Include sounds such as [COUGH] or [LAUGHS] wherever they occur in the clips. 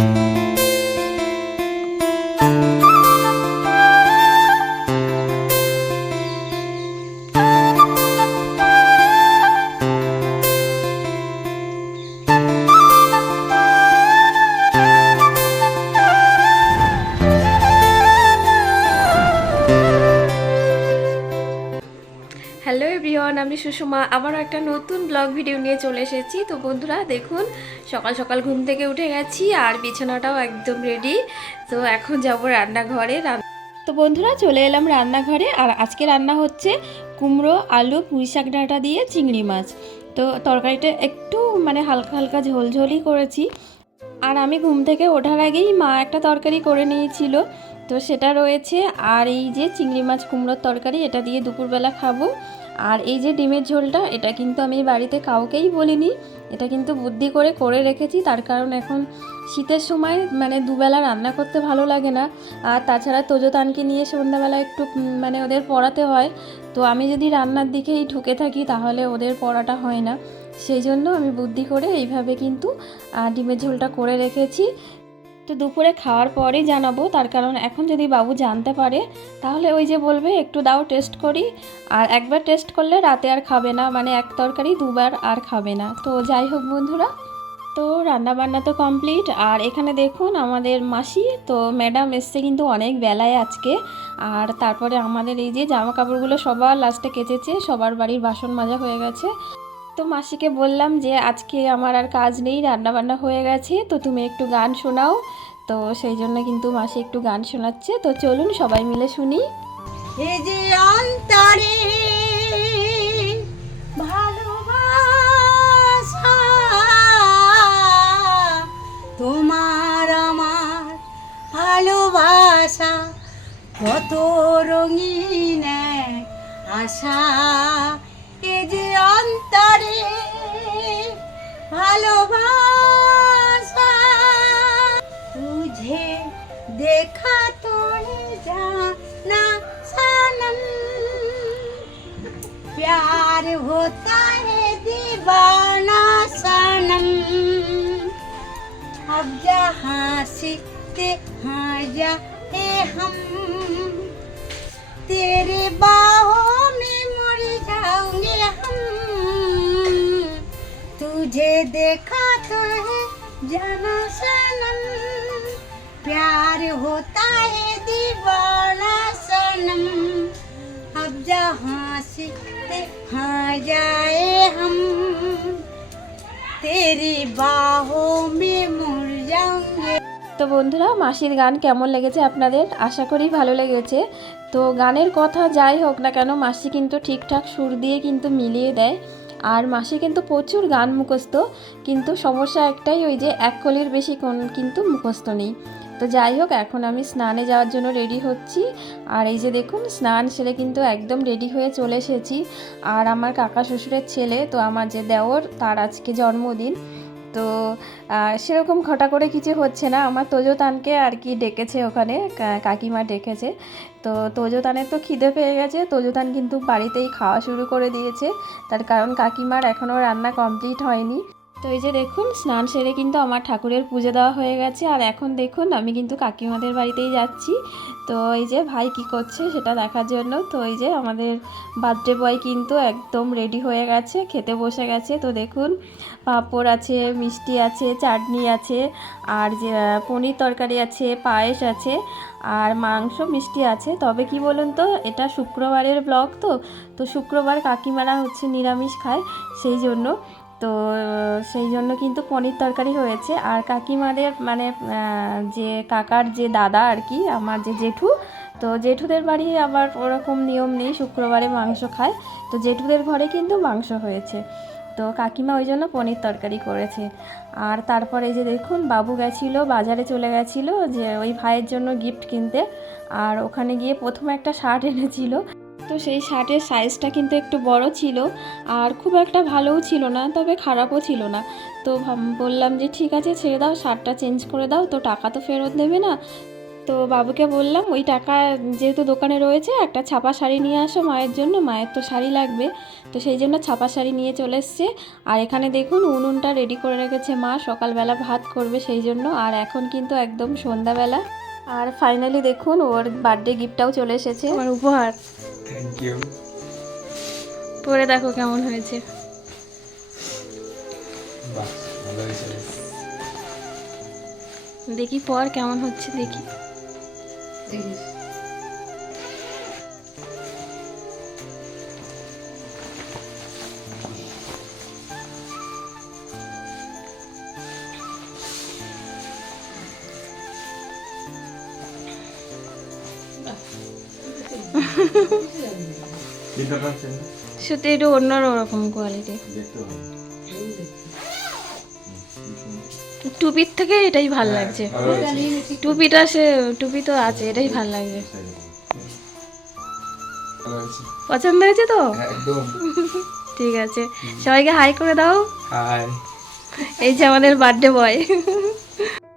Thank you. আমি সুষমা, আবারও একটা নতুন ব্লগ ভিডিও নিয়ে চলে এসেছি। তো বন্ধুরা, দেখুন, সকাল সকাল ঘুম থেকে উঠে গেছি আর বিছানাটাও একদম রেডি তো এখন যাব রান্নাঘরে। তো বন্ধুরা, চলে এলাম রান্নাঘরে। আর আজকে রান্না হচ্ছে কুমড়ো, আলু, পুঁই শাক ডাঁটা দিয়ে চিংড়ি মাছ। তো তরকারিটা একটু মানে হালকা হালকা ঝোলঝোলই করেছি। আর আমি ঘুম থেকে ওঠার আগেই মা একটা তরকারি করে নিয়েছিল। তো সেটা রয়েছে। আর এই যে চিংড়ি মাছ কুমড়োর তরকারি, এটা দিয়ে দুপুরবেলা খাব। আর এই যে ডিমের ঝোলটা, এটা কিন্তু আমি বাড়িতে কাউকেই বলিনি। এটা কিন্তু বুদ্ধি করে করে রেখেছি। তার কারণ এখন শীতের সময় মানে দুবেলা রান্না করতে ভালো লাগে না। আর তাছাড়া তোজোতানকে নিয়ে সন্ধ্যাবেলা একটু মানে ওদের পড়াতে হয়। তো আমি যদি রান্নার দিকেই ঢুকে থাকি, তাহলে ওদের পড়াটা হয় না। সেই জন্য আমি বুদ্ধি করে এইভাবে কিন্তু ডিমের ঝোলটা করে রেখেছি। তো দুপুরে খাওয়ার পরেই জানাব। তার কারণ এখন যদি বাবু জানতে পারে, তাহলে ওই যে বলবে, একটু দাও টেস্ট করি। আর একবার টেস্ট করলে রাতে আর খাবে না মানে এক তরকারি দুবার আর খাবে না। তো যাই হোক বন্ধুরা, তো রান্না বান্না তো কমপ্লিট আর এখানে দেখুন, আমাদের মাসি, তো ম্যাডাম এসছে কিন্তু অনেক বেলায় আজকে। আর তারপরে আমাদের এই যে জামা কাপড়গুলো সবার লাস্টে কেচেছে, সবার বাড়ির বাসন মাজা হয়ে গেছে। তো মাসিকে বললাম যে, আজকে আমার আর কাজ নেই, রান্নাবান্না হয়ে গেছে, তো তুমি একটু গান শোনাও। তো সেই জন্য কিন্তু মাসি একটু গান শোনাচ্ছে। তো চলুন সবাই মিলে শুনি। এ যে ভালোবাসা, তোমার আমার ভালোবাসা কত রঙিন আশা। এ যে অন্তরে ভালোবাসা तुझे देखा तो ये जाना सनम प्यार होता है दीवाना सनम अब जहाँ सीखते हाँ जाए हम तेरे बाहों तुझे देखा तो है जाना सनम प्यार होता है दीवाना सनम अब जहाँ सीखते हाँ जाए हम तेरी बाहों में मुड़ जाऊंगे তো বন্ধুরা মাসির গান কেমন লেগেছে আপনাদের আশা করি ভালো লেগেছে তো গানের কথা যাই হোক না কেন মাসি কিন্তু ঠিকঠাক সুর দিয়ে কিন্তু মিলিয়ে দেয় আর মাসে কিন্তু প্রচুর গান মুখস্থ, কিন্তু সমস্যা একটাই ওই যে এক কলির বেশি কোন কিন্তু মুখস্থ নেই। তো যাই হোক, এখন আমি স্নানে যাওয়ার জন্য রেডি হচ্ছি। আর এই যে দেখুন, স্নান সেরে কিন্তু একদম রেডি হয়ে চলে এসেছি। আর আমার কাকা শ্বশুরের ছেলে, তো আমার যে দেওর, তার আজকে জন্মদিন। তো সেরকম ঘটা করে কিছু হচ্ছে না। আমার তোজোতানকে আর কি ডেকেছে ওখানে কাকিমা ডেকেছে। তো, তোজোতানের তো খিদে পেয়ে গেছে। তোজোতান কিন্তু বাড়িতেই খাওয়া শুরু করে দিয়েছে। তার কারণ কাকিমার এখনও রান্না কমপ্লিট হয়নি। তো এই যে দেখুন, স্নান সেরে কিন্তু আমার ঠাকুরের পুজো দেওয়া হয়ে গেছে। আর এখন দেখুন, আমি কিন্তু কাকিমাদের বাড়িতেই যাচ্ছি। তো এই যে ভাই কি করছে সেটা দেখার জন্য। তো এই যে আমাদের বার্থডে বয় কিন্তু একদম রেডি হয়ে গেছে, খেতে বসে গেছে। তো দেখুন, পাঁপড় আছে, মিষ্টি আছে, চাটনি আছে, আর যে পনির তরকারি আছে, পায়েস আছে, আর মাংস মিষ্টি আছে। তবে কি বলুন তো, এটা শুক্রবারের ব্লগ তো। তো শুক্রবার কাকিমারা হচ্ছে নিরামিষ খায়, সেই জন্য তো সেই জন্য কিন্তু পনির তরকারি হয়েছে। আর কাকিমাদের মানে যে কাকার যে দাদা আর কি, আমার যে জেঠু, তো জেঠুদের বাড়ি আবার ওরকম নিয়ম নেই, শুক্রবারে মাংস খায়। তো জেঠুদের ঘরে কিন্তু মাংস হয়েছে। তো কাকিমা ওই জন্য পনির তরকারি করেছে। আর তারপরে যে দেখুন, বাবু গেছিল, বাজারে চলে গেছিল, যে ওই ভাইয়ের জন্য গিফট কিনতে। আর ওখানে গিয়ে প্রথমে একটা শার্ট এনেছিল। তো সেই শার্টের সাইজটা কিন্তু একটু বড় ছিল আর খুব একটা ভালোও ছিল না, তবে খারাপও ছিল না। তো বললাম যে ঠিক আছে, ছেড়ে দাও, শার্টটা চেঞ্জ করে দাও, তো টাকা তো ফেরত দেবে না। তো বাবুকে বললাম, ওই টাকা যেহেতু দোকানে রয়েছে, একটা ছাপা শাড়ি নিয়ে আসো মায়ের জন্য, মায়ের তো শাড়ি লাগবে। তো সেই জন্য ছাপা শাড়ি নিয়ে চলে এসছে। আর এখানে দেখুন, উনুনটা রেডি করে রেখেছে মা, সকালবেলা ভাত করবে সেই জন্য, আর এখন কিন্তু একদম সন্ধ্যাবেলা। আর ফাইনালি দেখুন, ওর বার্থডে গিফটটাও চলে এসেছে। আমার উপহার। থ্যাংক ইউ পরে দেখো কেমন হয়েছে। হয়েছে। দেখি পর কেমন হচ্ছে দেখি। [LAUGHS] চিন্তা করছেন সত্যি একটু অন্যরকম কোয়ালিটি দেখতে হবে। টুপির থেকে এটাই ভালো লাগছে। টুপিটা সে টুপি তো আছে এটাই ভালো লাগছে। পছন্দ হয়েছে তো? [LAUGHS] ঠিক আছে। সবাইকে হাই করে দাও। হাই এই যে আমাদের বার্থডে বয়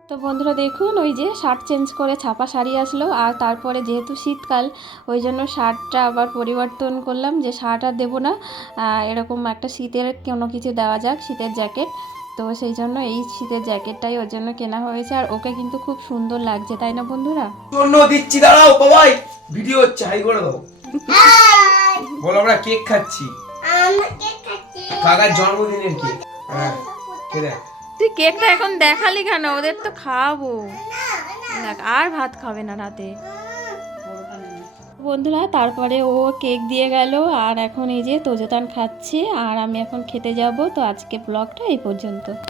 তো বন্ধুরা দেখুন ওই যে শার্ট চেঞ্জ করে ছাপা শাড়ি আসলো আর তারপরে যেহেতু শীতকাল ওই জন্য শার্টটা আবার পরিবর্তন করলাম যে শার্ট আর দেবো না। এরকম একটা শীতের কোনো কিছু দেওয়া যাক শীতের জ্যাকেট। তো সেই জন্য এই শীতের জ্যাকেটটাই ওর জন্য কেনা হয়েছে আর ওকে কিন্তু খুব সুন্দর লাগছে তাই না বন্ধুরা? জন্য দিচ্ছি দাঁড়াও বাবাই। ভিডিও হচ্ছে হাই করে দাও। বলো আমরা কেক খাচ্ছি। কাকার জন্মদিনের কেক। হ্যাঁ তুই কেকটা এখন দেখালি কেন? ওদের তো খাওয়াবো দেখ, আর ভাত খাবে না রাতে। বন্ধুরা, তারপরে ও কেক দিয়ে গেল, আর এখন এই যে তোজতান খাচ্ছে, আর আমি এখন খেতে যাব। তো আজকে ব্লগটা এই পর্যন্ত।